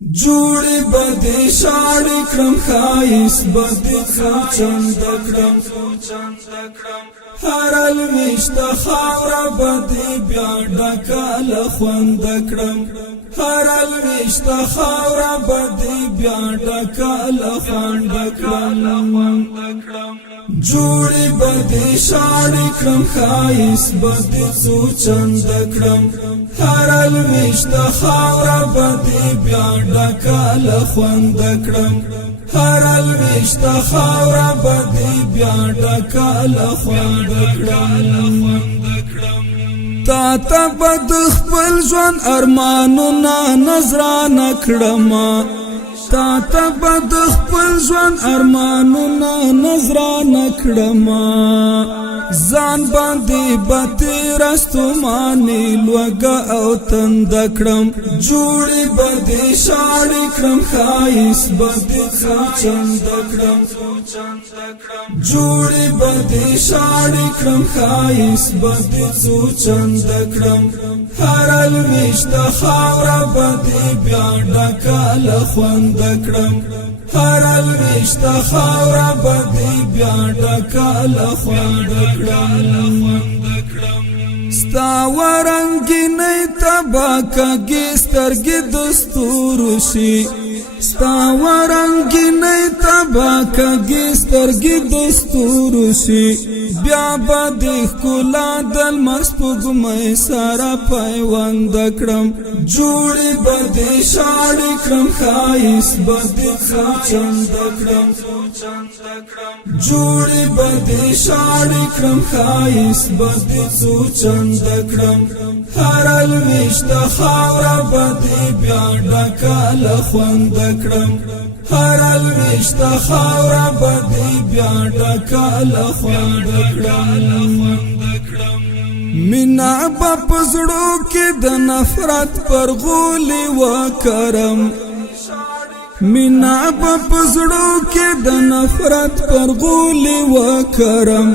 جوړې بدې شاړې کړم ښایس بدې څو چند کړم هر الویشته خاوره بدې بیا ډکه له خوند کړم هر الویشته خاوره بدې بیا ډکه له خوند کړم جوړې بدې شاړې کړم ښایس بدې څو چند کړم هر الویشته خاوره بدې بیا ډکه له خوند کړم هر الویشته خاوره بدې بیا ډکه له خوند کړم تا ته بد خپل ژوند ارمانونه نظرانه کړم تا ته بد خپل ژوند ارمانونه نظرانه کړم ځان باندې بتیر استمانې لوګه او تند کړم جوړې بدې شاړې کړم ښایس بدې څو چند کړم جوړې بدې شاړې کړم ښایس بدې څو چند کړم هر الویشته خاوره بدې بیا ډکه له خوند کړم هر الویشته خاوره بدې بیا ډکه له خوند کړم ستا ورنګینۍ تبا کږې سترګې د ستورو شي ستا ورنګینۍ تبا کږې سترګې د ستورو شي بیا به د ښکلا د لمر سپوږمۍ سره پیوند کړم جوړې بدې شاړې کړم ښایس بدې څو چند کړم جوړې بدې شاړې کړم ښایس بدې څو چند کړم هر الویشته خاوره بدې بیا ډکه له خوند کړم هر الویشته خاوره بدې بیا ډکه له خوند کړم مینا به په زړو کې د نفرت پر غولې وکرم مینا به په زړو کې د نفرت پر غولې وکرم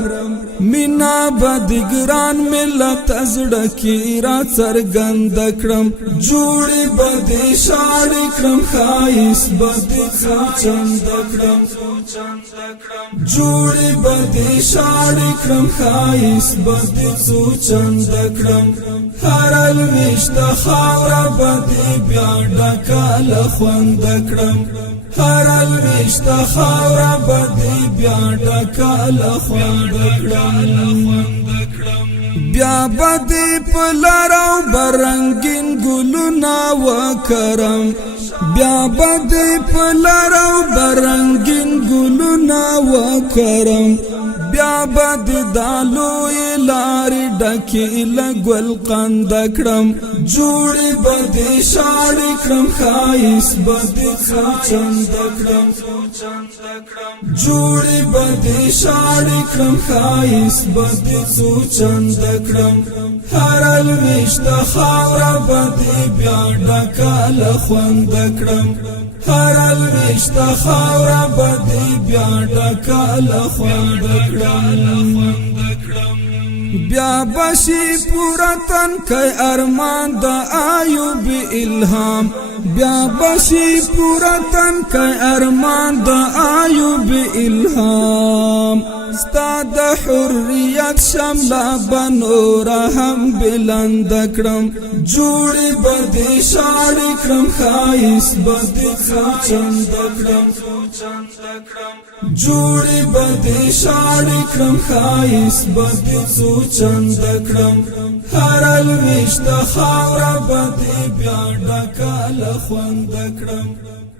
مینا به د ګران ملت زړه کې را څرګند کړم جوړې بدې شاړې کړم ښایس بدې څو چند کړم جوړې بدې شاړې کړم ښایس بدې څو چند کړم هر الویشته خاوره بدې بیا ډکه له خوند کړم هر الویشته خاوره بدې بیا ډکه له خوند کړم بیا بدې په لار او برنګین ګلونه وکرم بیا بدې په لار او برنګین ګلونه وکرم بیا بد دالوی لارې ډکې له ګل قند کړم جوړې بدې شاړې کړم ښایس بدې څو چند کړم جوړې بدې شاړې کړم ښایس بدې څو چند کړم هر الویشته خاوره بدې بیا ډکه له خوند کړم هر الویشته خاوره بدې بیا ډکه له خوند کړم بیا بشي پورا تن کای ارمان د ایوب الهام بیا بشي پورا تن کای ارمان د ایوب الهام ستا د حریت شمله بنور هم بلند کړم جوړې بدې شاړې کړم ښایس بدې څو چند کړم جوړې بدې شاړې کړم ښایس بدې څو چند کړم هر الویشته خاوره بدې بیا ډکه له خوند کړم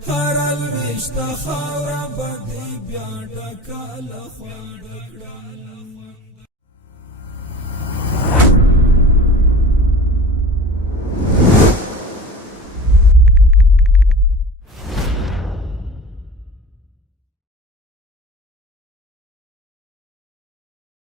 هر الویشته خاوره بدې بیا ډکه له خوند کړم